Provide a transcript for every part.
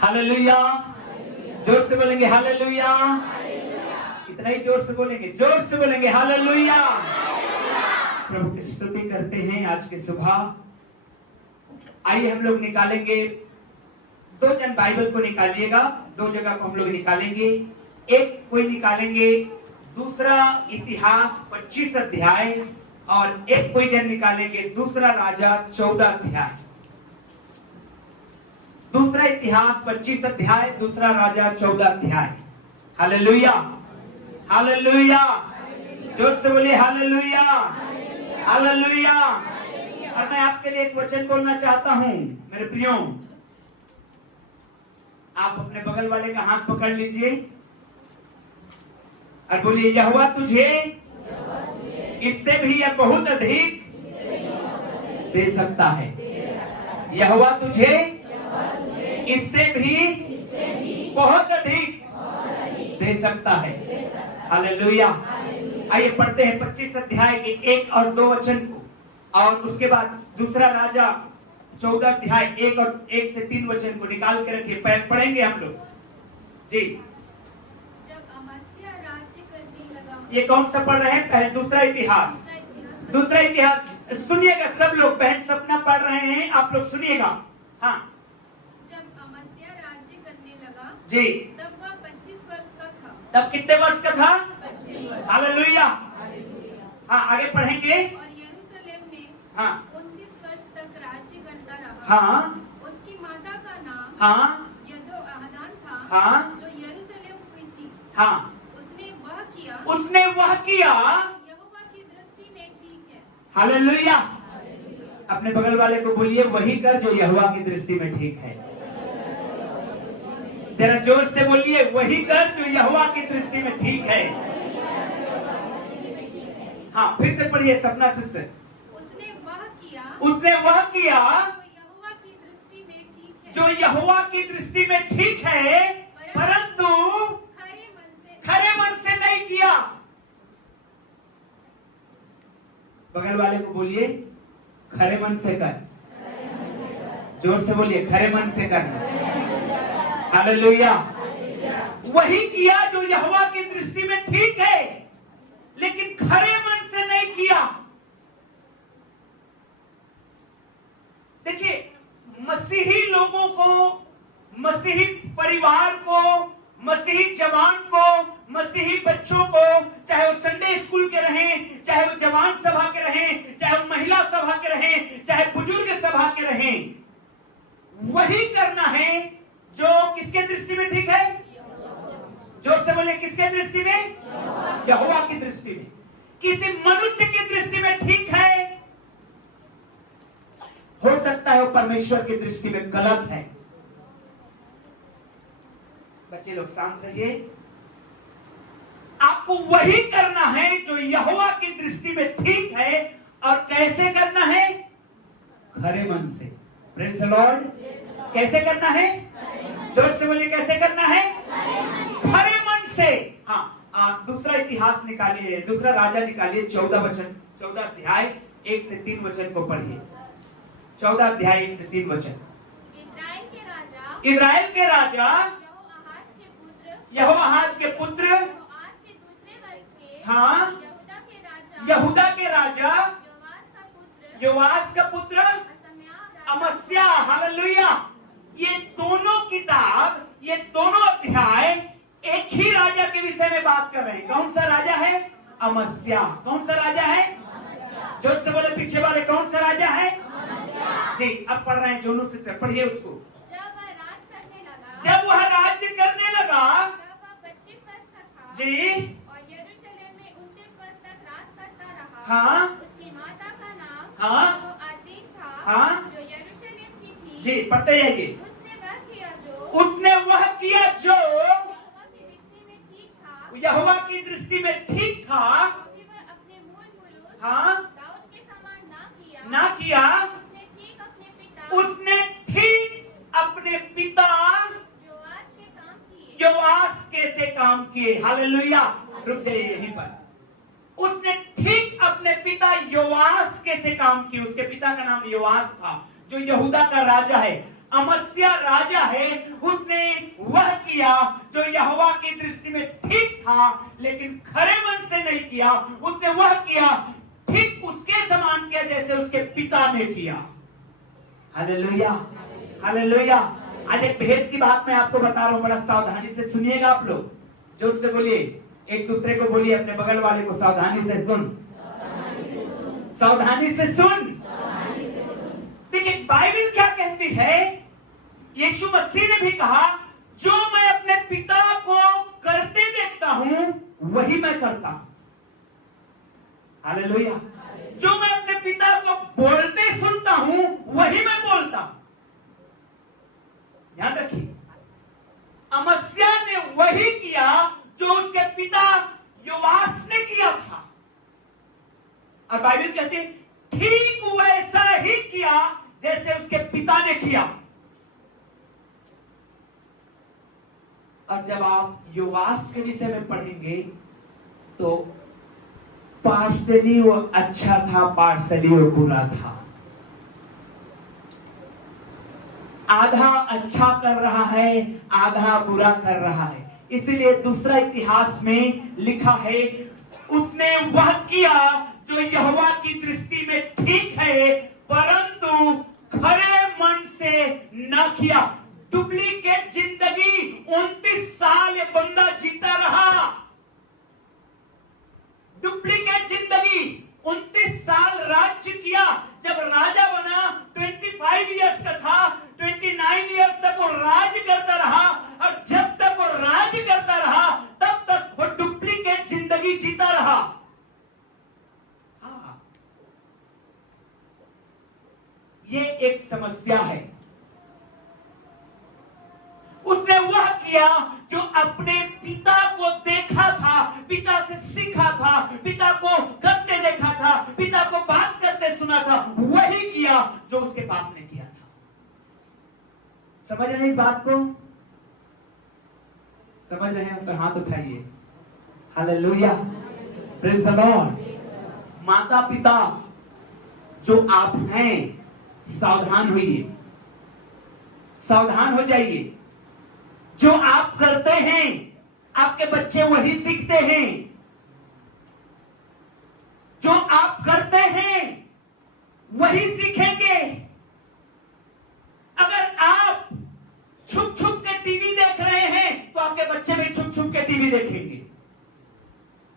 Hallelujah. जोर से बोलेंगे हालेलुया। इतना ही जोर से बोलेंगे, जोर से बोलेंगे हालेलुया। प्रभु की स्तुति करते हैं आज के सुबह। आइए हम लोग निकालेंगे, 2 जन बाइबल को निकालिएगा, 2 जगह को हम लोग निकालेंगे। एक कोई निकालेंगे दूसरा इतिहास 25 अध्याय, और एक कोई जन निकालेंगे दूसरा राजा 14 अध्याय। दूसरा इतिहास 25 अध्याय, दूसरा राजा 14 अध्याय। Hallelujah, hallelujah. जोर से बोलिए हालेलुया, हालेलुया। और मैं आपके लिए एक वचन बोलना चाहता हूं मेरे प्रियो। आप अपने बगल वाले का हाथ पकड़ लीजिए और बोलिए, यहोवा तुझे इससे भी या बहुत अधिक दे सकता है। यहोवा तुझे इससे भी बहुत अधिक दे सकता है। हालेलुया। आइए पढ़ते हैं 25 अध्याय के 1 और 2 वचन को, और उसके बाद दूसरा राजा 14 अध्याय 1 से 3 वचन को निकाल के रखिए, पढ़ेंगे हम लोग जी। जब अमस्या राज्य करने लगा। ये कौन सा पढ़ रहे हैं? पहले दूसरा इतिहास, दूसरा इतिहास सुनिएगा सब लोग। बहन सपना पढ़ रहे हैं, आप लोग सुनिएगा। हाँ, जब अमस्या राज्य करने लगा जी, तब वह 25 वर्ष का था। तब कितने वर्ष का था? 25 वर्ष। हालेलुया। हाँ, आगे पढ़ेंगे। और यरूशलेम में हाँ 29 वर्ष तक राज्य करता रहा। हाँ उसकी माता का नाम हाँ यहोआदान था, हाँ जो यरूशलेम की थी। हाँ। उसने वह किया यहोवा की दृष्टि में ठीक है। हालेलुया। अपने बगल वाले को बोलिए, वही कर जो यहोवा की दृष्टि में ठीक है। जरा जोर से बोलिए, वही कर जो यहोवा की दृष्टि में ठीक है। हाँ, फिर से पढ़िए सपना सिस्टर। उसने वह किया उसने वह किया यहोवा की दृष्टि में ठीक है, जो यहोवा की दृष्टि में ठीक है, परंतु खरे मन से नहीं किया। बगल वाले को बोलिए, खरे मन से कर। जोर से बोलिए, खरे मन से कर। हालेलुया। वही किया जो यहोवा की दृष्टि में ठीक है, लेकिन खरे मन से नहीं किया। देखिए, मसीही लोगों को, मसीही परिवार को, मसीही जवान को, मसीही बच्चों को, चाहे वो संडे स्कूल के रहें, चाहे वो जवान सभा के रहें, चाहे वो महिला सभा के रहें, चाहे बुजुर्ग सभा के रहें, वही करना है जो किसके दृष्टि में ठीक है? जोर से बोले, किसके दृष्टि में? यहोवा की दृष्टि में। किसी मनुष्य की दृष्टि में ठीक है, हो सकता है वो परमेश्वर की दृष्टि में गलत है। बच्चे लोग शांत रहिए। आपको वही करना है जो यहोवा की दृष्टि में ठीक है, और कैसे करना है? खरे मन से। Praise the Lord. कैसे करना है? जोर से बोलिए, कैसे करना है? खरे मन से। हाँ, दूसरा इतिहास निकालिए, दूसरा राजा निकालिए 14 अध्याय 1 से 3 वचन को पढ़िए। 14 अध्याय 1 से 3 वचन। इज़राइल के राजा यहोआहाज के पुत्र हाँ यहूदा के राजा योआस का पुत्र अमस्या। हालेलुया। ये दोनों किताब, ये दोनों अध्याय एक ही राजा के विषय में बात कर रहे हैं। कौन सा राजा है? अमस्या। कौन सा राजा है? जोर से बोले पीछे वाले, कौन सा राजा है? जी, अब पढ़ रहे हैं जोनू से, पढ़िए उसको। जब वह राज्य करने लगा तब वह 25 वर्ष का था। जी, और यरूशलेम में 29 वर्ष तक राज करता रहा। हाँ उसकी माता का नाम हाँ यहोआदीन था, हाँ जो यरूशलेम की थी। जी, पढ़ते जाइए। उसने वह किया जो यहोवा की दृष्टि में ठीक था। यहोवा की दृष्टि में ठीक था। क्योंकि वह अपने मूल पुरुष हाँ दाऊद के समान ना किया। उसने ठीक अपने पिता योआस के से काम किए। हालेलुया। रुक जाइए यहीं पर। उसने ठीक अपने पिता योआस के से काम किए। उसके पिता का नाम योआस था, जो यहूदा का राजा है। अमस्या राजा है, उसने वह किया जो यहोवा की दृष्टि में ठीक था, लेकिन खरे मन से नहीं किया। उसने वह किया ठीक उसके समान किया जैसे उसके पिता ने किया। Hallelujah, hallelujah. आज एक भेद की बात मैं आपको बता रहा हूं, बड़ा सावधानी से सुनिएगा आप लोग। जोर से बोलिए, एक दूसरे को बोलिए, अपने बगल वाले को सावधानी से सुन, सावधानी से सुन। देखिए बाइबल क्या कहती है, यीशु मसीह ने भी कहा, जो मैं अपने पिता को करते देखता हूं वही मैं करता हूं। हालेलुया। जो मैं अपने पिता को बोलते सुनता हूं वही मैं बोलता हूं। ध्यान रखिए, अमस्या ने वही किया जो उसके पिता योआस ने किया था। और बाइबल कहती है ठीक वैसा ही किया जैसे उसके पिता ने किया। और जब आप योआस के विषय में पढ़ेंगे तो पार्शली वो अच्छा था, पार्शली वो बुरा था। आधा अच्छा कर रहा है, आधा बुरा कर रहा है। इसलिए दूसरा इतिहास में लिखा है, उसने वह किया जो यहोवा की दृष्टि में ठीक है, परंतु खरे मन से न किया। डुप्लीकेट जिंदगी 29 साल ये बंदा जीता रहा। डुप्लीकेट जिंदगी 29 साल राज्य किया। जब राजा बना 25 इयर्स का था, 29 इयर्स तक वो राज करता रहा। और जब तक वो राज करता रहा तब तक वो डुप्लीकेट जिंदगी जीता रहा। हाँ, ये एक समस्या है। उसने वह किया जो अपने पिता को देखा था, पिता से सीखा था, पिता को करते देखा था, पिता को बात करते सुना था, वही किया जो उसके बाप ने किया था। समझ रहे हैं इस बात को? समझ रहे हैं तो हाथ उठाइए। Hallelujah, praise the Lord. माता पिता जो आप हैं, सावधान होइए, सावधान हो जाइए। जो आप करते हैं आपके बच्चे वही सीखते हैं। जो आप करते हैं वही सीखेंगे। अगर आप छुप छुप के टीवी देख रहे हैं तो आपके बच्चे भी छुप छुप के टीवी देखेंगे।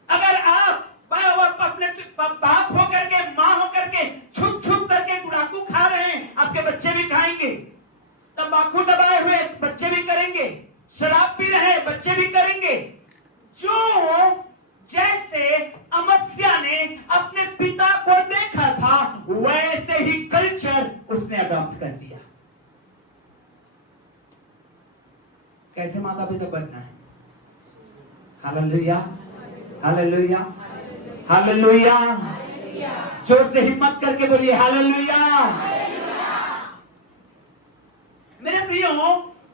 अगर आप अपने बाप होकर के, मां होकर के छुप छुप करके गुड़ाकू खा रहे हैं, आपके बच्चे भी खाएंगे। तंबाकू दबाए हुए बच्चे भी करेंगे। शराब पी रहे हैं बच्चे भी करेंगे। जो जैसे अमस्या ने अपने पिता को देखा था वैसे ही कल्चर उसने अडॉप्ट कर लिया। कैसे माता पिता बनना है? Hallelujah, hallelujah, hallelujah. जोर से हिम्मत करके बोलिए हालेलुया। मेरे प्रियो,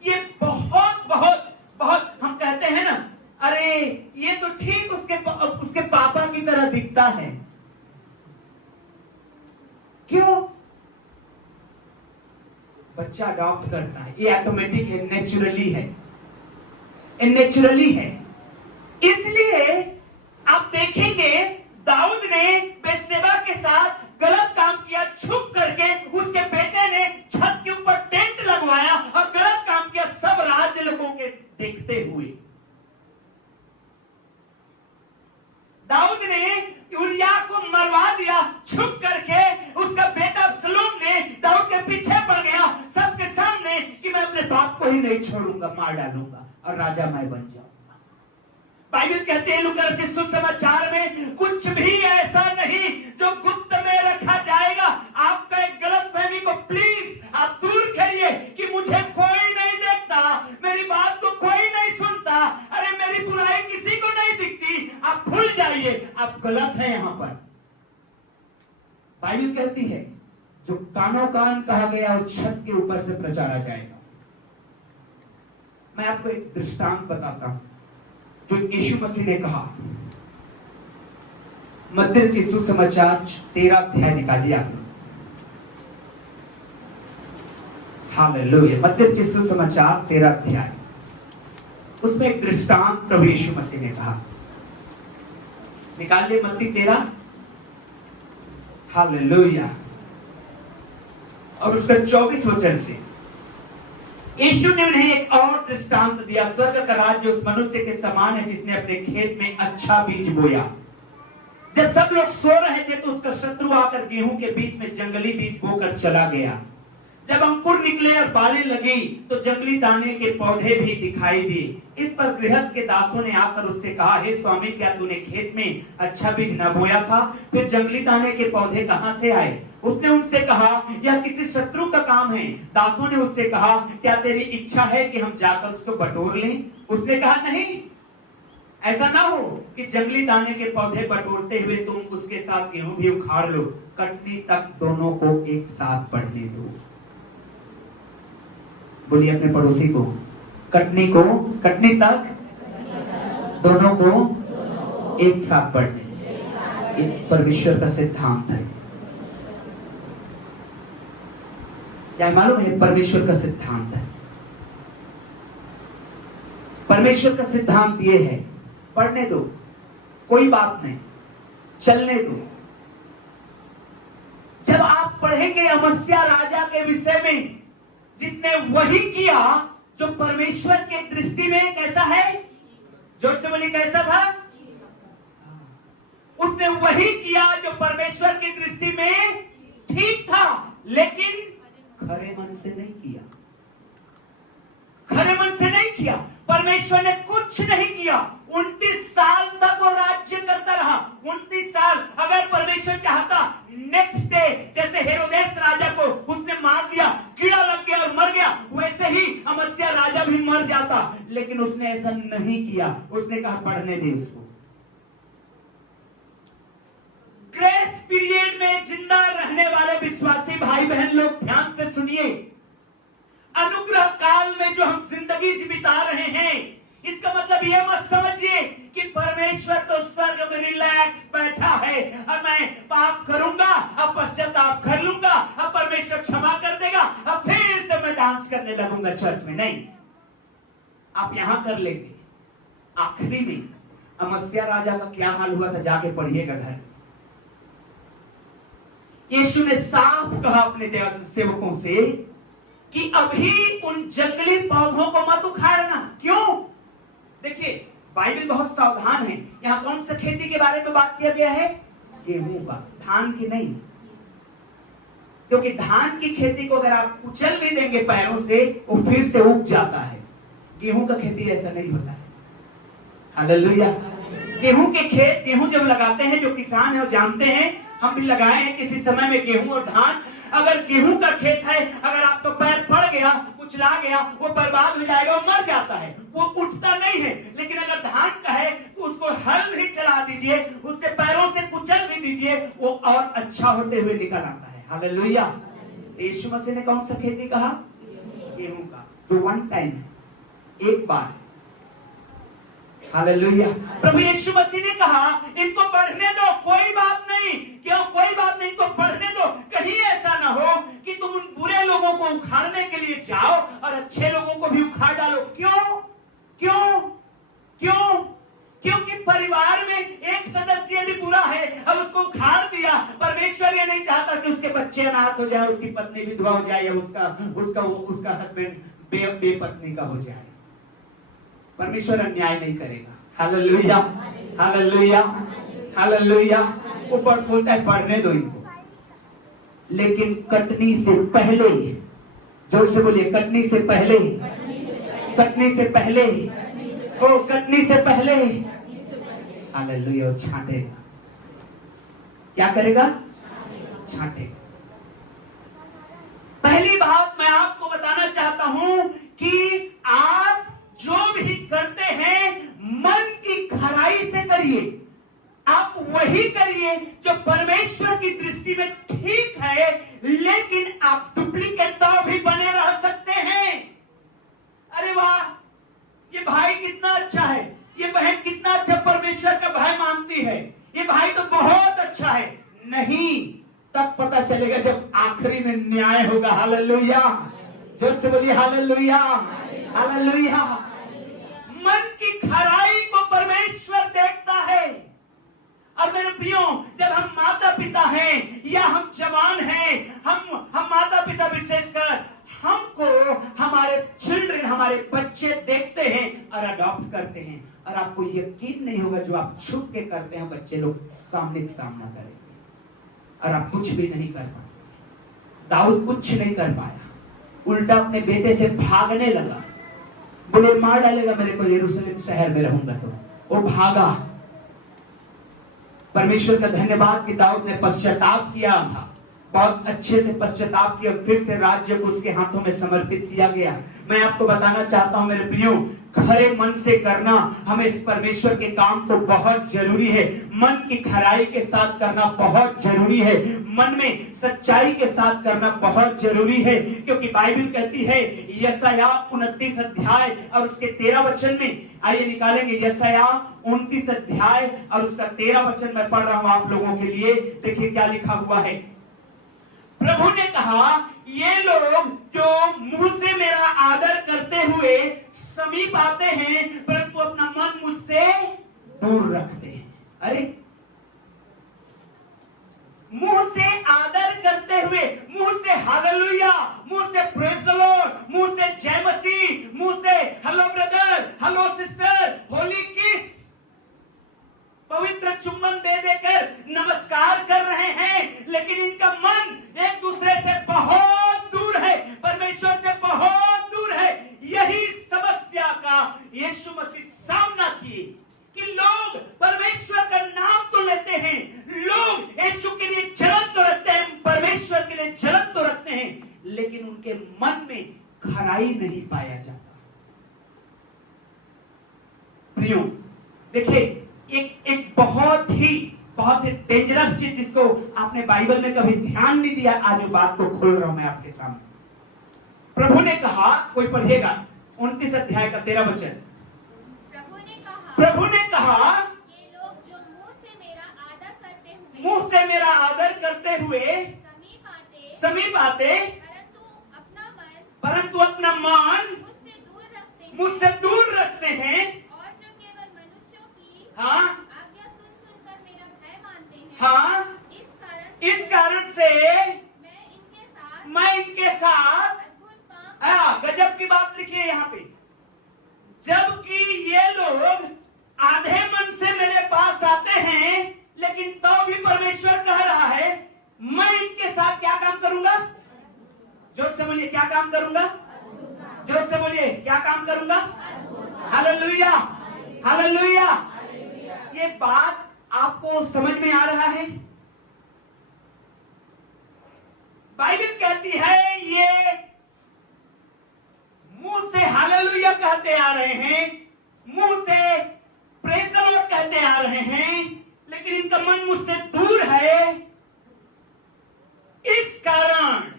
ये बहुत बहुत बहुत हम कहते हैं ना, अरे ये तो ठीक उसके पापा की तरह दिखता है। क्यों? बच्चा अडॉप्ट करता है, ये ऑटोमेटिक है, नेचुरली है, नेचुरली है। इसलिए आप देखेंगे दाऊद ने बेतशेबा के साथ गलत काम किया, छुप करके उसके बेटे ने छत के ऊपर टेंट लगवाया और गलत काम किया, सब राज्य लोगों के देखते हुए। दाऊद ने उरिया को मरवा दिया छुप करके। उसका बेटा अब्सलोम ने दाऊद के पीछे पड़ गया सबके सामने कि मैं अपने बाप को ही नहीं छोड़ूंगा, मार डालूंगा और राजा मैं बन जाऊंगा। बाइबल कहते हैं लूका रचित सुसमाचार में, कुछ भी ऐसा नहीं जो गुप्त में रखा जाएगा। आपका एक गलत फहमी को प्लीज आप दूर करिए कि मुझे कोई नहीं देखता, मेरी बात को कोई नहीं सुनता, अरे मेरी बुराई किसी को नहीं दिखती। आप भूल जाइए, आप गलत हैं। यहां पर बाइबल कहती है जो कानो कान कहा गया वो छत के ऊपर से प्रचारा जाएगा। मैं आपको एक दृष्टांत बताता हूं जो यीशु मसीह ने कहा। मत्ती रचित सुसमाचार 13 अध्याय निकालिए आप। हालेलुया। मत्ती के सुसमाचार 13 अध्याय, उसमें एक दृष्टांत प्रभु यीशु मसीह ने कहा। निकाल ले मत्ती 13, हालेलुया, और उसका 24 वचन से यीशु ने उन्हें एक और दृष्टांत दिया। स्वर्ग का राज्य उस मनुष्य के समान है जिसने अपने खेत में अच्छा बीज बोया। जब सब लोग सो रहे थे तो उसका शत्रु आकर गेहूं के बीच में जंगली बीज बोकर चला गया। जब अंकुर निकले और बालें लगी तो जंगली दाने के पौधे भी दिखाई दिए। इस पर गृहस्थ के दासों ने आकर उससे कहा, हे स्वामी, क्या तूने खेत में अच्छा बीज न बोया था? फिर जंगली दाने के पौधे कहां से आए? उसने उनसे कहा, यह किसी शत्रु का काम है। दासों ने उससे कहा, क्या तेरी इच्छा है कि हम जाकर उसको बटोर लें? उसने कहा, नहीं, ऐसा ना हो कि जंगली दाने के पौधे बटोरते हुए तुम उसके साथ गेहूं भी उखाड़ लो। कटनी तक दोनों को एक साथ बढ़ने दो। बोलिए अपने पड़ोसी को, कटनी तक दोनों को एक साथ बढ़ने। एक परमेश्वर का सिद्धांत है। क्या मालूम है? परमेश्वर का सिद्धांत है। परमेश्वर का सिद्धांत यह है, पढ़ने दो, कोई बात नहीं, चलने दो। जब आप पढ़ेंगे अमस्या राजा के विषय में, जिसने वही किया जो परमेश्वर के दृष्टि में कैसा है, जोर से बोलिए, कैसा था? उसने वही किया जो परमेश्वर की दृष्टि में ठीक था, लेकिन खरे मन से नहीं किया। खरे मन से नहीं किया। परमेश्वर ने कुछ नहीं किया। 29 साल तक वो राज्य करता रहा। 29 साल। अगर परमेश्वर चाहता, नेक्स्ट डे जैसे हेरोदेस राजा को उसने मार दिया, कीड़ा लग गया और मर गया, वैसे ही अमस्या राजा भी मर जाता, लेकिन उसने ऐसा नहीं किया। उसने कहा, पढ़ने दे उसको। ग्रेस पीरियड में जिंदा रहने वाले विश्वासी भाई बहन लोग ध्यान से सुनिए। अनुग्रह काल में जो हम जिंदगी बिता रहे हैं, इसका मतलब यह मत समझिए कि परमेश्वर तो स्वर्ग में रिलैक्स बैठा है और मैं पाप करूंगा, अब पश्चाताप कर लूंगा, अब परमेश्वर क्षमा कर देगा, अब फिर से मैं डांस करने लगूंगा चर्च में। नहीं, आप यहां कर लेंगे। आखिरी में अमस्या राजा का क्या हाल हुआ था, जाके पढ़िएगा घर। यीशु ने साफ कहा अपने सेवकों से कि अभी उन जंगली पौधों को मत उखाड़ना। क्यों? देखिए, बाइबल बहुत सावधान है। यहां कौन सा खेती के बारे में बात किया गया है? गेहूं का, धान की नहीं। क्योंकि धान की खेती को अगर आप कुचल नहीं देंगे पैरों से, वो फिर से उग जाता है। गेहूं का खेती ऐसा नहीं होता है। हालेलुया। गेहूं के खेत, गेहूं जब लगाते हैं, जो किसान है वो जानते हैं, हम भी लगाए हैं किसी समय में गेहूं और धान। अगर गेहूं का खेत है, अगर आपका पैर पड़ गया, कुचला गया, वो बर्बाद हो जाएगा, वो मर जाता है, वो उठता नहीं है। लेकिन अगर धान का है तो उसको हल भी चला दीजिए, उससे पैरों से कुचल भी दीजिए, वो और अच्छा होते हुए निकल आता है। हालेलुया। यीशु मसीह ने कौन सा खेती कहा? गेहूं का, जो वन टाइम है, एक बार। हालेलुया। प्रभु यीशु मसीह ने कहा, इनको बढ़ने दो, कोई बात नहीं। क्यों? कोई बात नहीं, इनको बढ़ने दो। कहीं ऐसा ना हो कि तुम उन बुरे लोगों को उखाड़ने के लिए जाओ और अच्छे लोगों को भी उखाड़ डालो। क्यों? क्यों? क्यों? क्योंकि परिवार में एक सदस्य यदि बुरा है, अब उसको उखाड़ दिया, परमेश्वर ये नहीं चाहता कि उसके बच्चे अनाथ हो जाए, उसकी पत्नी विधवा हो जाए, या उसका हस्बैंड बेपत्नी का हो जाए। परमेश्वर अन्याय नहीं करेगा। Hallelujah, hallelujah, hallelujah. ऊपर बोलता है, पढ़ने दो इनको, लेकिन कटनी से पहले, जोर से बोलिए, कटनी से पहले, कटनी से पहले, ओ कटनी से पहले। हालेलुया। छांटेगा। क्या करेगा? छांटेगा। पहली बात मैं आपको बताना चाहता हूं कि आप जो भी करते हैं मन की खराई से करिए। आप वही करिए जो परमेश्वर की दृष्टि में ठीक है, लेकिन आप डुप्लीकेट तो भी बने रह सकते हैं। अरे वाह, ये भाई कितना अच्छा है, ये बहन कितना अच्छा परमेश्वर का भय मानती है, ये भाई तो बहुत अच्छा है। नहीं, तब पता चलेगा जब आखिरी में न्याय होगा। हालेलुया। जोर से बोलिए हालेलुया, हालेलुया। मन की खराई को परमेश्वर देखता है। और मेरे प्रियो, जब हम माता पिता हैं या हम जवान हैं, हम माता पिता विशेषकर हमको हमारे चिल्ड्रन, हमारे बच्चे देखते हैं और अडॉप्ट करते हैं। और आपको यकीन नहीं होगा जो आप छुप के करते हैं बच्चे लोग सामने सामना करेंगे और आप कुछ भी नहीं कर पाए। दाऊद कुछ नहीं कर पाया, उल्टा अपने बेटे से भागने लगा। बोले मार डालेगा मेरे को, यरूशलेम शहर में रहूंगा तो। वो भागा। परमेश्वर का धन्यवाद कि दाऊद ने पश्चाताप किया था, बहुत अच्छे से पश्चाताप किया, फिर से राज्य को उसके हाथों में समर्पित किया गया। मैं आपको बताना चाहता हूं मेरे प्रियो, खरे मन से करना हमें इस परमेश्वर के काम को बहुत जरूरी है। मन की खराई के साथ करना बहुत जरूरी है, मन में सच्चाई के साथ करना बहुत जरूरी है। क्योंकि बाइबल कहती है यशायाह 29 अध्याय और उसके 13 वचन में, आइए निकालेंगे यशायाह 29 अध्याय और उसका 13 वचन मैं पढ़ रहा हूं आप लोगों के लिए। देखिए क्या लिखा हुआ है। प्रभु ने कहा, ये लोग जो मुंह से मेरा आदर करते हुए समीप आते हैं परंतु अपना मन मुझसे दूर रखते हैं। अरे, मुंह से आदर करते हुए, मुंह से हालेलुया, मुंह से प्रेज द लॉर्ड, मुंह से जय मसीह, मुंह से hello brother, hello sister, Holi किस, पवित्र चुम्बन दे देकर नमस्कार कर रहे हैं, लेकिन इनका मन एक दूसरे से बहुत दूर है, परमेश्वर से बहुत दूर है। यही समस्या का यीशु मसीह सामना किए कि लोग परमेश्वर का नाम तो लेते हैं, लोग यीशु के लिए जलन तो रखते हैं, परमेश्वर के लिए जलन तो रखते हैं, लेकिन उनके मन में खराई नहीं पाया जाता। प्रियो देखिए, एक बहुत ही डेंजरस चीज जिसको आपने बाइबल में कभी ध्यान नहीं दिया, आज वो बात को खोल रहा हूं मैं आपके सामने। प्रभु ने कहा, कोई पढ़ेगा 29 अध्याय का 13 वचन। प्रभु ने कहा ये लोग जो मुंह से मेरा आदर करते हुए समीप आते परंतु अपना मन मुझसे दूर रखते हैं, और जो केवल मनुष्यों की हाँ आज्ञा सुनकर मेरा भय मानते हैं, हाँ, इस कारण से मैं इनके साथ अद्भुत काम, काम हाँ, गजब की बात लिखी है यहाँ पे। जबकि ये लोग आधे मन से मेरे पास आते हैं, लेकिन तो भी परमेश्वर कह रहा है मैं इनके साथ क्या काम करूंगा? जोर से बोलिए, क्या काम करूंगा? जोर से बोलिए, क्या काम करूंगा? Hallelujah, hallelujah. ये बात आपको समझ में आ रहा है? बाइबल कहती है ये मुंह से हालेलुया कहते आ रहे हैं, मुंह से प्रेज द लॉर्ड कहते आ रहे हैं, लेकिन इनका मन मुझसे दूर है। इस कारण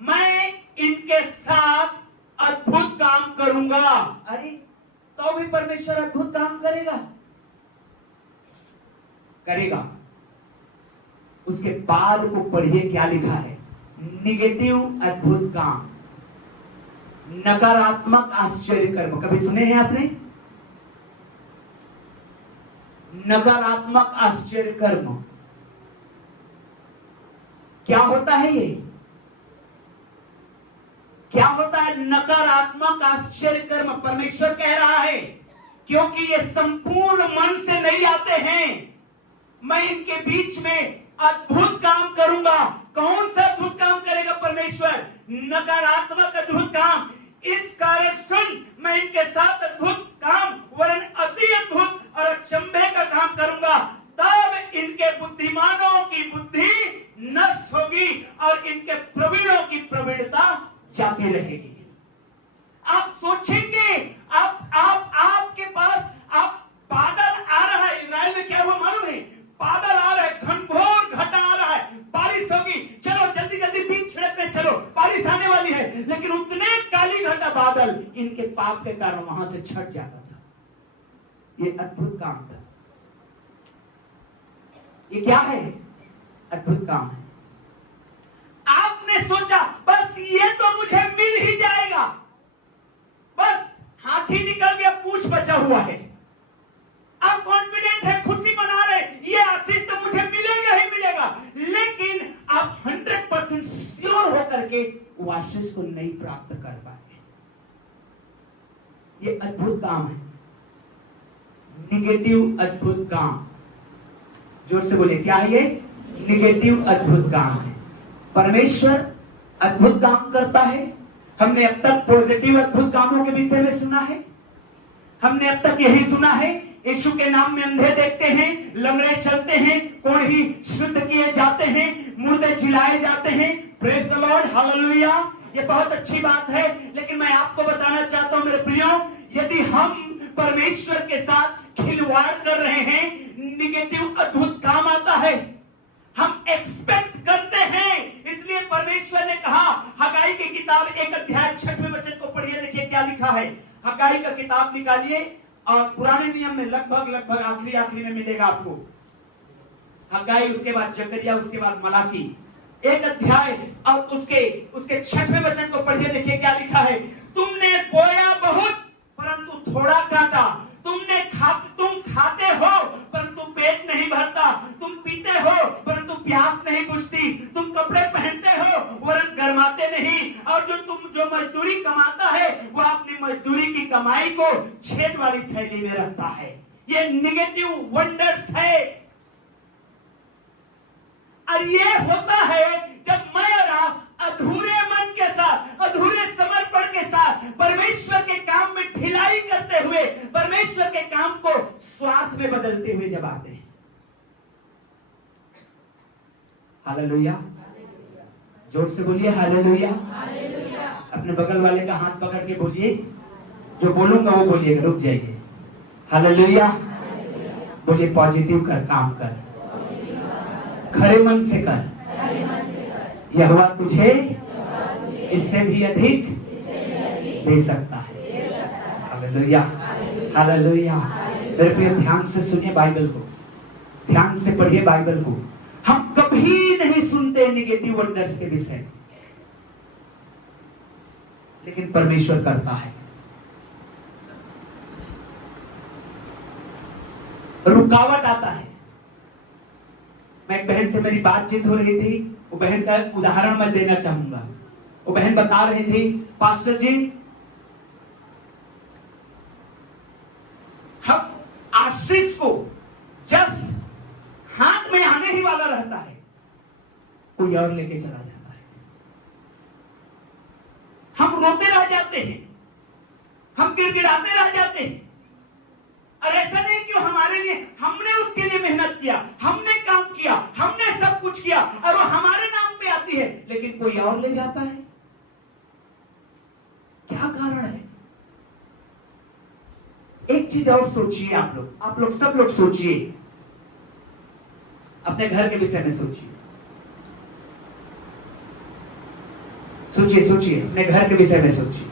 मैं इनके साथ अद्भुत काम करूंगा। अरे, तो भी परमेश्वर अद्भुत काम करेगा, करेगा। उसके बाद को पढ़िए क्या लिखा है। निगेटिव अद्भुत काम, नकारात्मक आश्चर्य कर्म, कभी सुने हैं आपने? नकारात्मक आश्चर्य कर्म क्या होता है? ये क्या होता है नकारात्मक आश्चर्य कर्म? परमेश्वर कह रहा है क्योंकि ये संपूर्ण मन से नहीं आते हैं, मैं इनके बीच में अद्भुत काम करूंगा। कौन सा अद्भुत काम करेगा परमेश्वर? नकारात्मक अद्भुत काम। इस कारण सुन, मैं इनके साथ अद्भुत काम वरन अति अद्भुत और अचंभे का काम करूंगा। तब इनके बुद्धिमानों की बुद्धि नष्ट होगी और इनके प्रवीणों की प्रवीणता जाती रहेगी। आप सोचेंगे, आपके पास आप बादल आ रहा है। इजराइल में क्या हुआ मालूम है? बादल आ रहा है, घनघोर घटा आ रहा है, बारिश होगी, चलो जल्दी जल्दी बीज छिड़कने चलो, बारिश आने वाली है। लेकिन उतने काली घटा बादल इनके पाप के कारण वहां से छट जाता था। ये अद्भुत काम था। ये क्या है? अद्भुत काम है। आपने सोचा बस ये तो मुझे मिल ही जाएगा, बस हाथी निकल गया, पूछ बचा हुआ है। आप कॉन्फिडेंट है, खुशी मना रहे, ये आशीष तो मुझे मिलेगा ही मिलेगा, लेकिन आप 100% श्योर होकर के वो आशीष को नहीं प्राप्त कर पाएंगे। ये अद्भुत काम है, निगेटिव अद्भुत काम। जोर से बोलिए, क्या है ये? निगेटिव अद्भुत काम है। परमेश्वर अद्भुत काम करता है। हमने अब तक पॉजिटिव अद्भुत कामों के विषय में सुना है। हमने अब तक यही सुना है, यीशु के नाम में अंधे देखते हैं, लंगड़े चलते हैं, कोढ़ी शुद्ध किए जाते हैं, मुर्दे जिलाए जाते हैं। Praise the Lord, hallelujah. ये बहुत अच्छी बात है, लेकिन मैं आपको बताना चाहता हूं मेरे प्रियो, यदि हम परमेश्वर के साथ खिलवाड़ कर रहे हैं, निगेटिव अद्भुत काम आता है। हम एक्सपेक्ट करते हैं, इसलिए परमेश्वर ने कहा, हगाई की किताब 1 अध्याय 6वें वचन को पढ़िए, देखिए क्या लिखा है। हगाई का किताब निकालिए और पुराने नियम में लगभग आखिरी में मिलेगा आपको। हगाई, उसके बाद जकरिया, उसके बाद मलाकी। 1 अध्याय और उसके 6वें वचन को पढ़िए, देखिए क्या लिखा है। तुमने बोया बहुत परंतु थोड़ा काटा, तुम खाते हो परंतु पेट नहीं भरता, तुम पीते हो परंतु प्यास नहीं बुझती, तुम कपड़े पहनते हो वरन गरमाते नहीं, और जो मजदूरी कमाता है वह अपनी मजदूरी की कमाई को छेद वाली थैली में रखता है। ये निगेटिव वंडर्स है। और ये होता है जब मैं और आप अधूरे मन के साथ, अधूरे समर्पण के साथ परमेश्वर के काम में ढिलाई करते हुए, परमेश्वर के काम को स्वार्थ में बदलते हुए जब आते हैं। हालेलुया, जोर से बोलिए हालेलुया। अपने बगल वाले का हाथ पकड़ के बोलिए, जो बोलूंगा वो बोलिएगा, रुक जाइए। हालेलुया, बोलिए पॉजिटिव कर, काम कर, खरे मन से कर, यहोवा तुझे इससे भी अधिक दे सकता है। Hallelujah, hallelujah. मेरे प्रिय, ध्यान से सुनिए बाइबल को, ध्यान से पढ़िए बाइबल को। हम कभी नहीं सुनते निगेटिव वंडर्स के विषय, लेकिन परमेश्वर करता है। रुकावट आता है। मैं एक बहन से मेरी बातचीत हो रही थी, वो बहन का उदाहरण मैं देना चाहूंगा। वो बहन बता रही थी, पास्टर जी, हम आशीष को जस्ट हाथ में आने ही वाला रहता है, कोई और लेके चला जाता है। हम रोते रह जाते हैं, हम गिड़गिड़ाते रह जाते हैं। और ऐसा नहीं कि हमारे लिए, हमने उसके लिए मेहनत किया, हमने काम किया, हमने सब कुछ किया, और वो हमारे नाम पे आती है, लेकिन कोई और ले जाता है। क्या कारण है? एक चीज और सोचिए आप लोग सब लोग सोचिए, अपने घर के विषय में सोचिए, सोचिए अपने घर के विषय में सोचिए।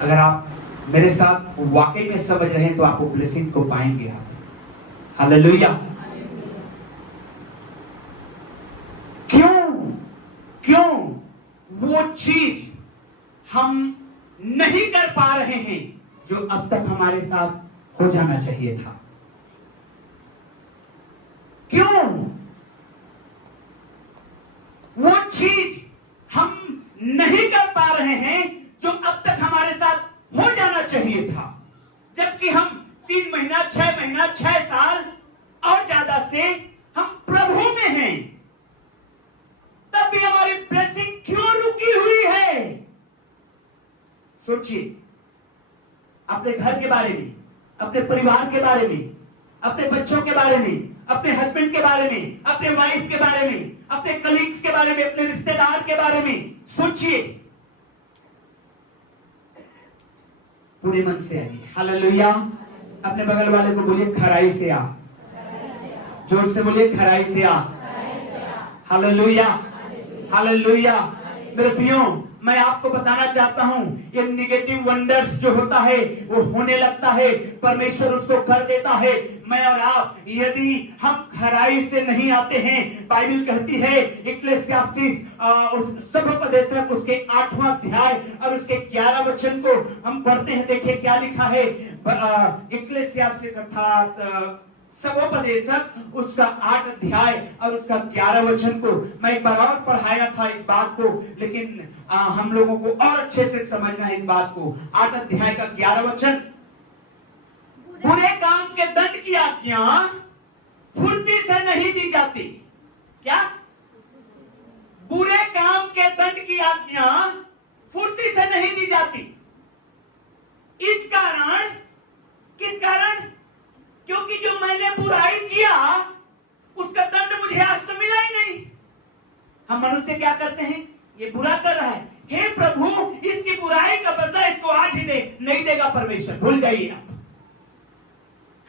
अगर आप मेरे साथ वाकई में समझ रहे हैं तो आप वो ब्लेसिंग को पाएंगे आप। हालेलुया। क्यों वो चीज हम नहीं कर पा रहे हैं जो अब तक हमारे साथ हो जाना चाहिए था? क्यों वो चीज हम नहीं कर पा रहे हैं जो अब तक हमारे साथ हो जाना चाहिए था? जबकि हम 3 महीना, 6 महीना, 6 साल और ज्यादा से हम प्रभु में हैं, तब भी हमारी ब्लेसिंग क्यों रुकी हुई है? सोचिए अपने घर के बारे में, अपने परिवार के बारे में, अपने बच्चों के बारे में, अपने हस्बैंड के बारे में, अपने वाइफ के बारे में, अपने कलीग्स के बारे में, अपने रिश्तेदार के बारे में सोचिए। पूरे मन से आइए। हालेलुया। अपने बगल वाले को बोलिए खराई से आ, जोर से बोलिए खराई से आ। Hallelujah, hallelujah. मेरे प्रियो, मैं आपको बताना चाहता हूं, ये निगेटिव वंडर्स जो होता है वो होने लगता है, परमेश्वर उसको कर देता है। मैं और आप यदि हम खराई से नहीं आते हैं, बाइबल कहती है इक्लेसियास्टिस सभोपदेशक उसके 8वां अध्याय और उसके 11 वचन को हम पढ़ते हैं। देखिए क्या लिखा है, इक्लेसियास्टिस अर्थात सभोपदेशक उसका 8 अध्याय और उसका 11 वचन को मैं एक बार और पढ़ाया था इस बात को, लेकिन हम लोगों को और अच्छे से समझना है इस बात को। 8 अध्याय का 11 वचन, बुरे काम के दंड की आज्ञा फुर्ती से नहीं दी जाती। क्या? बुरे काम के दंड की आज्ञा फुर्ती से नहीं दी जाती। इस कारण, किस कारण? क्योंकि जो मैंने बुराई किया उसका दंड मुझे आज तो मिला ही नहीं। हम मनुष्य क्या करते हैं, ये बुरा कर रहा है, हे प्रभु इसकी बुराई का बदला इसको आज ही दे, नहीं देगा परमेश्वर, भूल जाइए आप।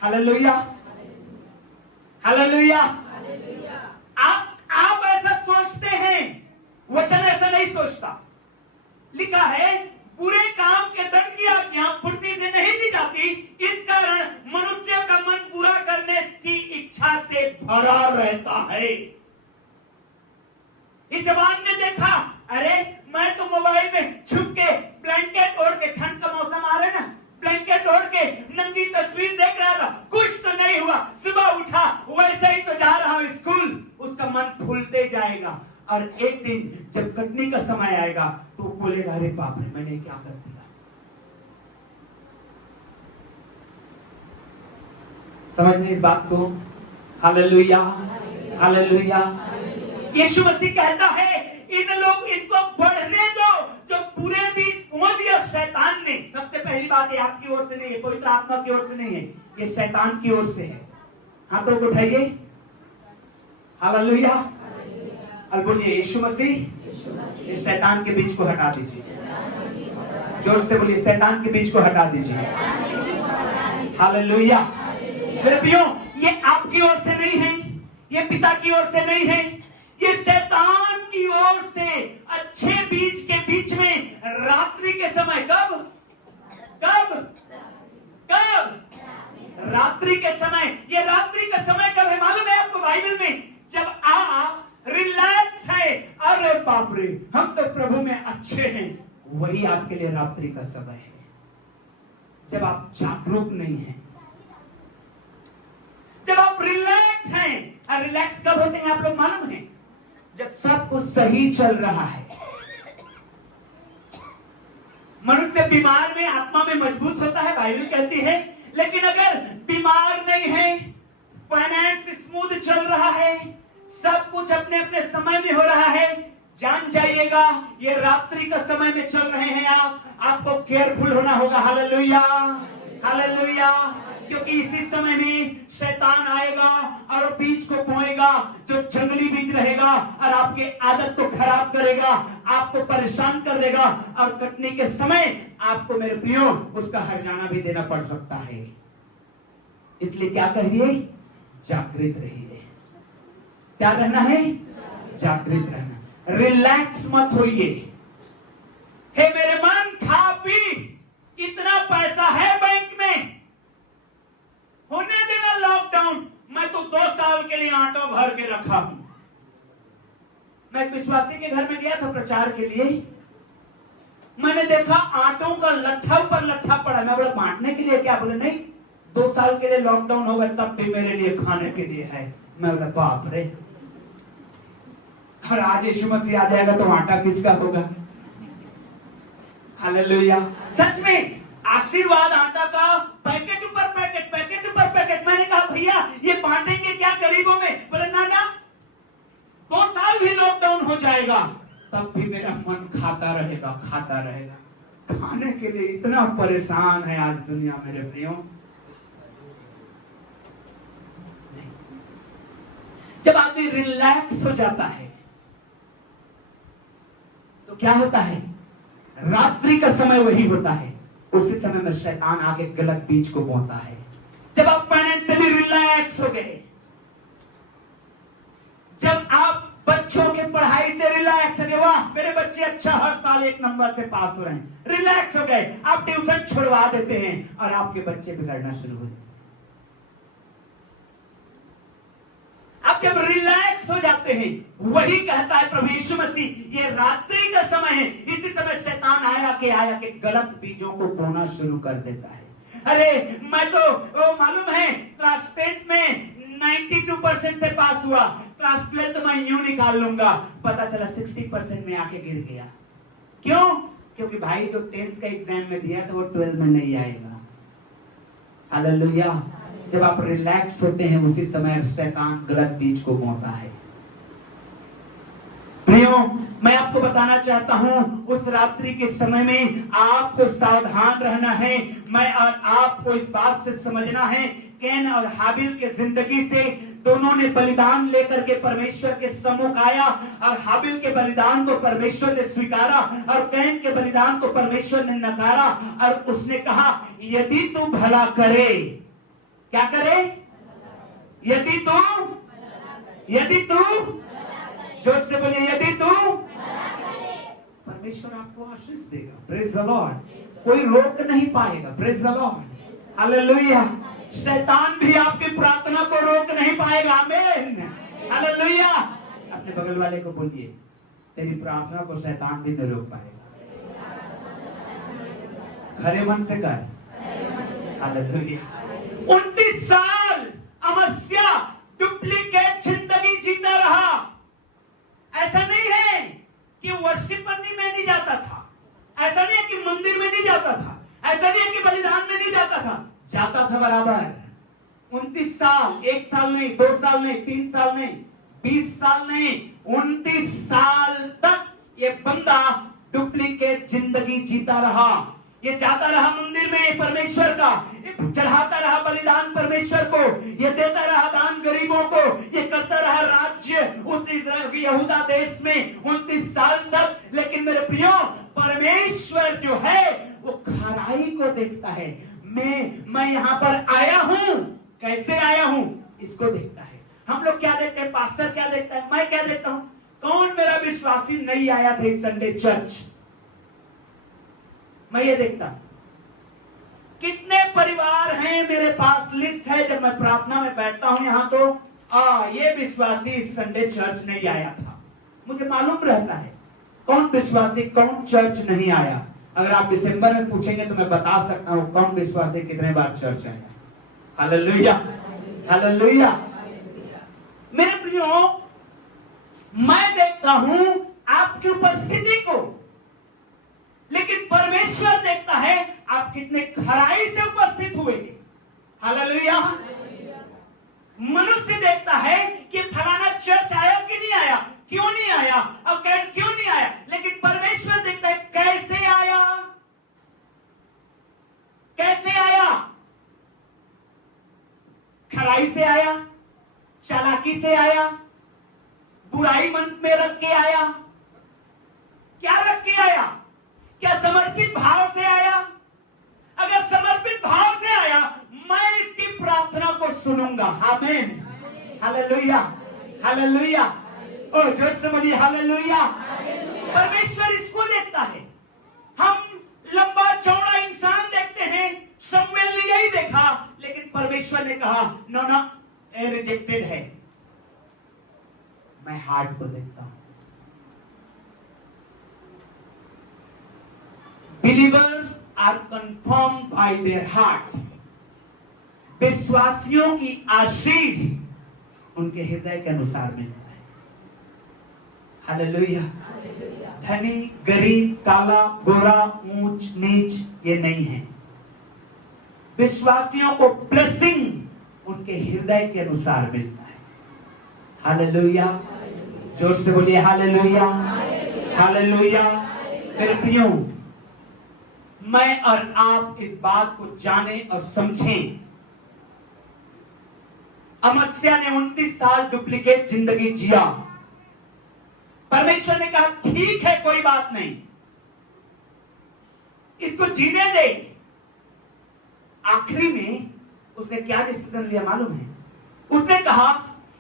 Hallelujah, hallelujah. आप ऐसा सोचते हैं, वचन ऐसा नहीं सोचता। लिखा है बुरे काम के दंड की आज्ञा फुर्ती से नहीं दी जाती, इस कारण मनुष्य का मन बुरा करने की इच्छा से भरा रहता है। इस जवान ने देखा, अरे मैं तो मोबाइल में छुप के ब्लैंकेट ओढ़ के, ठंड का मौसम आ रहा है ना, ब्लैंकेट ओढ़ के नंगी तस्वीर देख रहा था, कुछ तो नहीं हुआ, सुबह उठा वैसे ही तो जा रहा हूं स्कूल। उसका मन फूलते जाएगा और एक दिन जब कटनी का समय आएगा तो बोलेगा, अरे बाप रे मैंने क्या कर दिया। समझने इस बात को? Hallelujah, hallelujah. यीशु मसीह कहता है इनको बढ़ने दो जो बुरे बीज बो दिया शैतान ने। सबसे पहली बात ये आपकी ओर से नहीं है, पवित्र आत्मा की ओर से नहीं है, ये शैतान की ओर से है। हाथों को उठाइए, हालेलुया, और बोलिए यीशु मसीह इस शैतान के बीज को हटा दीजिए। जोर से बोलिए, शैतान के बीज को हटा दीजिए। हालेलुया। मेरे प्रियो, ये आपकी ओर से नहीं है, ये पिता की ओर से नहीं है, ये शैतान की ओर से अच्छे बीज के बीच में रात्रि के समय, कब कब कब? रात्रि के समय। ये रात्रि का समय कब है मालूम है आपको? बाइबल में जब आप रिलैक्स है, अरे बाप रे हम तो प्रभु में अच्छे हैं, वही आपके लिए रात्रि का समय है, जब आप जागरूक नहीं हैं, जब आप रिलैक्स हैं। और रिलैक्स कब होते हैं आप लोग मालूम है? जब सब कुछ सही चल रहा है। मनुष्य बीमार में आत्मा में मजबूत होता है, बाइबल कहती है, लेकिन अगर बीमार नहीं है, फाइनेंस स्मूथ चल रहा है, सब कुछ अपने अपने समय में हो रहा है, जान जाइएगा ये रात्रि का समय में चल रहे हैं आपको केयरफुल होना होगा। Hallelujah, hallelujah. क्योंकि इसी समय में शैतान आएगा और बीज को बोएगा जो जंगली बीज रहेगा और आपकी आदत को खराब करेगा, आपको परेशान कर देगा, और कटने के समय आपको मेरे प्रियो उसका हर्जाना भी देना पड़ सकता है। इसलिए क्या कहिए? जागृत रहिए। क्या रहना है? जागृत रहना। रिलैक्स मत होइए। हे मेरे मन, खा पी, इतना पैसा है बैंक में, होने देना लॉकडाउन, मैं तो 2 साल के लिए आटा भर के रखा हूं। मैं एक विश्वासी के घर में गया था प्रचार के लिए, मैंने देखा आटों का लट्ठा ऊपर लट्ठा पड़ा। मैं बोला बांटने के लिए क्या? बोले नहीं, 2 साल के लिए लॉकडाउन होगा तब भी मेरे लिए खाने के लिए है। मैं बोला बाप रे, और आज यीशु मसीह आ जाएगा तो आटा किसका होगा? हालेलुया। सच में आशीर्वाद आटा का पैकेट ऊपर पैकेट, पैकेट ऊपर पैकेट। मैंने कहा भैया ये बांटेंगे क्या गरीबों में? बोले ना ना, 2 साल भी लॉकडाउन हो जाएगा तब भी मेरा मन खाता रहेगा, खाता रहेगा। खाने के लिए इतना परेशान है आज दुनिया मेरे प्रियो। जब आदमी रिलैक्स हो जाता है तो क्या होता है? रात्रि का समय वही होता है, उसी समय में शैतान आके गलत बीज को बोता है। जब आप फाइनेंशियली रिलैक्स हो गए, जब आप बच्चों के पढ़ाई से रिलैक्स हो गए, वाह मेरे बच्चे अच्छा हर साल 1 नंबर से पास हो रहे हैं, रिलैक्स हो गए, आप ट्यूशन छुड़वा देते हैं और आपके बच्चे बिगड़ना शुरू हो जाते हैं। जाते हैं। वही कहता है प्रभु यीशु मसीह, ये रात्रि का समय है, इसी समय शैतान आया के गलत बीजों को बोना शुरू कर देता है। अरे मैं तो मालूम है क्लास 10 में 92% से पास हुआ, क्लास 12 तो मैं यूं निकाल लूंगा, पता चला 60% में आके गिर गया। क्यों? क्योंकि भाई जो 10th का एग्जाम में दिया तो वो 12 में नहीं आएगा। हालेलुया। जब आप रिलैक्स होते हैं उसी समय शैतान गलत बीज को बोता है। प्रियो, मैं आपको बताना चाहता हूं, उस रात्रि के समय में आपको सावधान रहना है। मैं और आपको इस बात से समझना है, कैन और हाबिल के जिंदगी से दोनों ने बलिदान लेकर के परमेश्वर के सम्मुख आया, और हाबिल के बलिदान को परमेश्वर ने स्वीकारा और कैन के बलिदान को परमेश्वर ने नकारा। और उसने कहा, यदि तू भला करे, क्या करे? यदि तू जोर से बोलिए, यदि तू, परमेश्वर आपको आशीष देगा। Praise the Lord. कोई रोक नहीं पाएगा। Praise the Lord. हालेलुया। शैतान भी आपकी प्रार्थना को रोक नहीं पाएगा। आमीन। हालेलुया। अपने बगल वाले को बोलिए, तेरी प्रार्थना को शैतान भी नहीं रोक पाएगा। खरे मन से कर। हालेलुया। 29 साल अमस्या डुप्लीकेट जिंदगी जीता रहा। ऐसा नहीं है कि वर्शिप करने में नहीं जाता था, ऐसा नहीं है कि मंदिर में नहीं जाता था, ऐसा नहीं है कि बलिदान में नहीं जाता था, जाता था बराबर। 29 साल, 1 साल नहीं, 2 साल नहीं, 3 साल नहीं, 20 साल नहीं, 29 साल तक ये बंदा डुप्लीकेट जिंदगी जीता रहा। ये जाता रहा मंदिर में परमेश्वर का, चढ़ाता रहा बलिदान परमेश्वर को, ये देता रहा दान गरीबों को, ये करता रहा राज्य उस यहूदा देश में 29 साल तक। लेकिन मेरे प्रियो, परमेश्वर जो है वो खराई को देखता है। मैं यहाँ पर आया हूं, कैसे आया हूं, इसको देखता है। हम लोग क्या देखते हैं? पास्टर क्या देखता है? मैं क्या देखता हूं? कौन मेरा विश्वासी नहीं आया था इस संडे चर्च? मैं ये देखता हूं कितने परिवार हैं मेरे पास, लिस्ट है। जब मैं प्रार्थना में बैठता हूं यहां तो ये विश्वासी इस संडे चर्च नहीं आया था। मुझे मालूम रहता है कौन विश्वासी कौन चर्च नहीं आया। अगर आप दिसंबर में पूछेंगे तो मैं बता सकता हूं कौन विश्वासी कितने बार चर्च आया। हालेलुया। हालेलुया। मेरे प्रियो, मैं देखता हूं आपकी उपस्थिति को, लेकिन परमेश्वर देखता है आप कितने खराई से उपस्थित हुए। हालेलुया। मनुष्य देखता है कि फलाना चर्च आया कि नहीं आया, क्यों नहीं आया, और क्यों नहीं आया, लेकिन परमेश्वर देखता है कैसे आया, कैसे आया। खराई से आया, चालाकी से आया, बुराई मन में रख के आया, क्या रख के आया? क्या समर्पित भाव से आया? अगर समर्पित भाव से आया, मैं इसकी प्रार्थना को सुनूंगा। आमीन। हालेलुया। हालेलुया। और जोर से बोलिए हालेलुया। परमेश्वर इसको देखता है। हम लंबा चौड़ा इंसान देखते हैं, शमूएल ने यही देखा, लेकिन परमेश्वर ने कहा नो नो, रिजेक्टेड है। मैं हार्ट को देखता हूं। Believers are confirmed by their heart. विश्वासियों की आशीष उनके हृदय के अनुसार मिलता है। हालेलुया। धनी गरीब, काला गोरा, ऊंच नीच ये नहीं है। विश्वासियों को ब्लेसिंग उनके हृदय के अनुसार मिलता है। हालेलुया। जोर से बोलिए हालेलुया। हालेलुया। मेरे प्रियो, मैं और आप इस बात को जाने और समझें। अमस्या ने 29 साल डुप्लीकेट जिंदगी जिया। परमेश्वर ने कहा ठीक है, कोई बात नहीं, इसको जीने दे। आखिरी में उसने क्या डिसीजन लिया मालूम है? उसने कहा,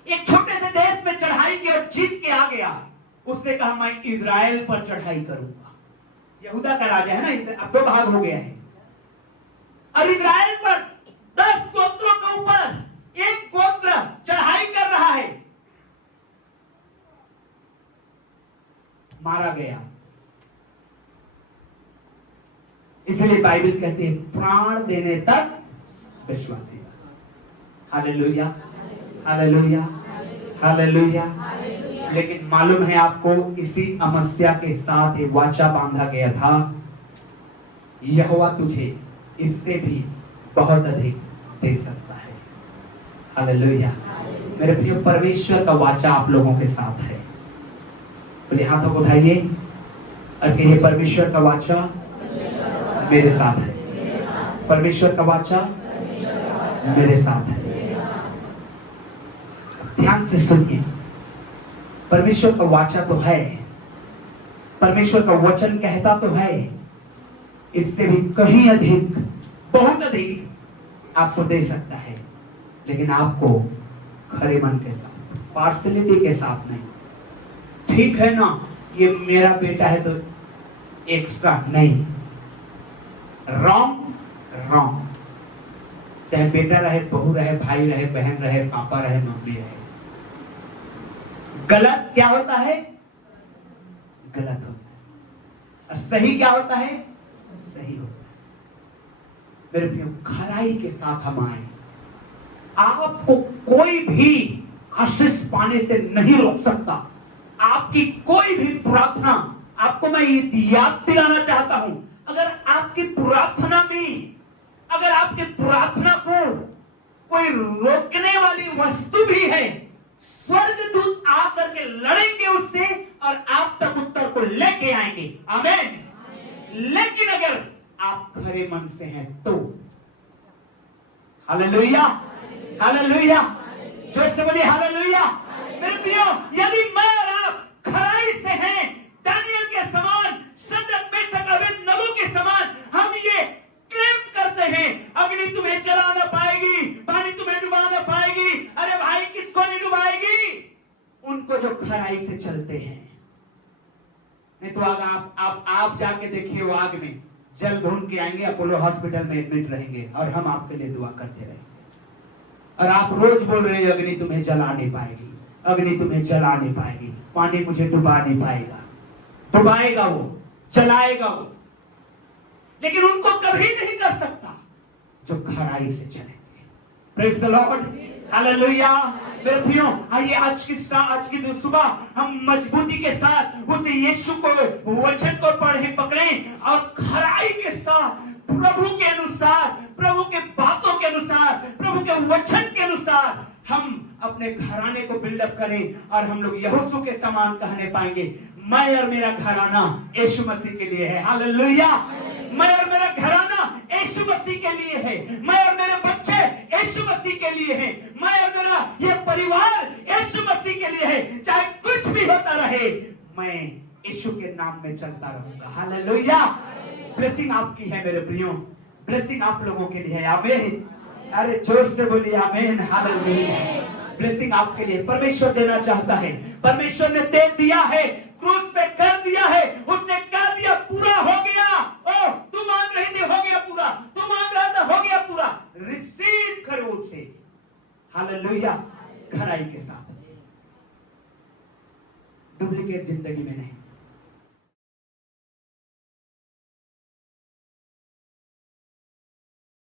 एक छोटे से देश में चढ़ाई की और जीत के आ गया। उसने कहा मैं इजराइल पर चढ़ाई करूंगा। यहूदा का राजा है ना, अब 2 भाग हो गया है, और इजराइल पर 10 गोत्रों के ऊपर एक गोत्र चढ़ाई कर रहा है। मारा गया। इसलिए बाइबल कहती है प्राण देने तक विश्वासी। Hallelujah, hallelujah, hallelujah. लेकिन मालूम है आपको, इसी अमस्या के साथ एक वाचा बांधा गया था, यहोवा तुझे इससे भी बहुत अधिक दे सकता है। हालेलुया। मेरे प्रिय, परमेश्वर का वाचा आप लोगों के साथ है। बोले हाथों को उठाइए और कहिए परमेश्वर का वाचा मेरे साथ है। परमेश्वर का वाचा मेरे साथ है। ध्यान से सुनिए, परमेश्वर का वाचा तो है, परमेश्वर का वचन कहता तो है, इससे भी कहीं अधिक, बहुत अधिक आपको दे सकता है, लेकिन आपको खरे मन के साथ, पार्शलिटी के साथ नहीं। ठीक है ना, ये मेरा बेटा है तो एक्स्ट्रा नहीं, रॉन्ग रॉन्ग। चाहे बेटा रहे, बहू रहे, भाई रहे, बहन रहे, पापा रहे, मम्मी रहे, गलत क्या होता है? गलत होता है। और सही क्या होता है? सही होता है। मेरे प्रियो, खराई के साथ हम आए, आपको कोई भी आशीष पाने से नहीं रोक सकता। आपकी कोई भी प्रार्थना, आपको मैं याद दिलाना चाहता हूं, अगर आपकी प्रार्थना में, अगर आपकी प्रार्थना को कोई रोकने वाली वस्तु भी है, स्वर्गदूत आकर के लड़ेंगे उससे और आप तक उत्तर को लेके आएंगे। आमीन। लेकिन अगर आप खरे मन से हैं तो, हालेलुया, हालेलुया, जो से बोलिए हालेलुया। मेरे प्रियो, यदि मैं और आप खराई से हैं, दानियल के समान, शद्रक मेशक अबेदनगो के समान, हम ये क्लेम करते हैं, अग्नि तुम्हें जला ना पाएगी, पानी तुम्हें डुबा ना पाएगी। अरे भाई, किसको नहीं डुबाएगी? उनको जो खराई से चलते हैं। नहीं तो आप जाके देखिए, वो आग में जल ढूंढ के आएंगे, अपोलो हॉस्पिटल में एडमिट रहेंगे और हम आपके लिए दुआ करते रहेंगे। और आप रोज बोल रहे हैं अग्नि तुम्हें जला नहीं पाएगी, अग्नि तुम्हें जला नहीं पाएगी, पानी मुझे डुबा नहीं पाएगा। डुबाएगा वो, जलाएगा वो, लेकिन उनको कभी नहीं कर सकता जो खराई से चलेंगे। Praise the Lord, hallelujah. मेरे प्रियो, आइए आज की सुबह हम मजबूती के साथ उस यीशु को, वचन को पकड़े और खराई के साथ, प्रभु के अनुसार, प्रभु के बातों के अनुसार, प्रभु के वचन के अनुसार हम अपने घराने को बिल्डअप करें और हम लोग यहोशू के समान कहने पाएंगे, मैं और मेरा घराना यीशु मसीह के लिए है। हालेलुया। मैं और मेरा घराना यीशु मसीह के लिए है, मैं और मेरे बच्चे यीशु मसीह के लिए हैं, मैं और मेरा ये परिवार यीशु मसीह के लिए है। चाहे कुछ भी होता रहे, मैं यीशु के नाम में चलता रहूंगा। हालेलुया। ब्लेसिंग आपकी है मेरे प्रियो, ब्लेसिंग आप लोगों के लिए है। आमीन। अरे जोर से बोलिए आमीन, हालेलुया। ब्लेसिंग आपके लिए परमेश्वर देना चाहता है। परमेश्वर ने दे दिया है, क्रूस पे कर दिया है, उसने कह दिया पूरा हो गया। ओ, तू मांग रही थी, हो गया पूरा, तू मांग रहा था, हो गया पूरा। रिसीव करो उसे, हालेलुया, खराई के साथ, डुप्लीकेट जिंदगी में नहीं।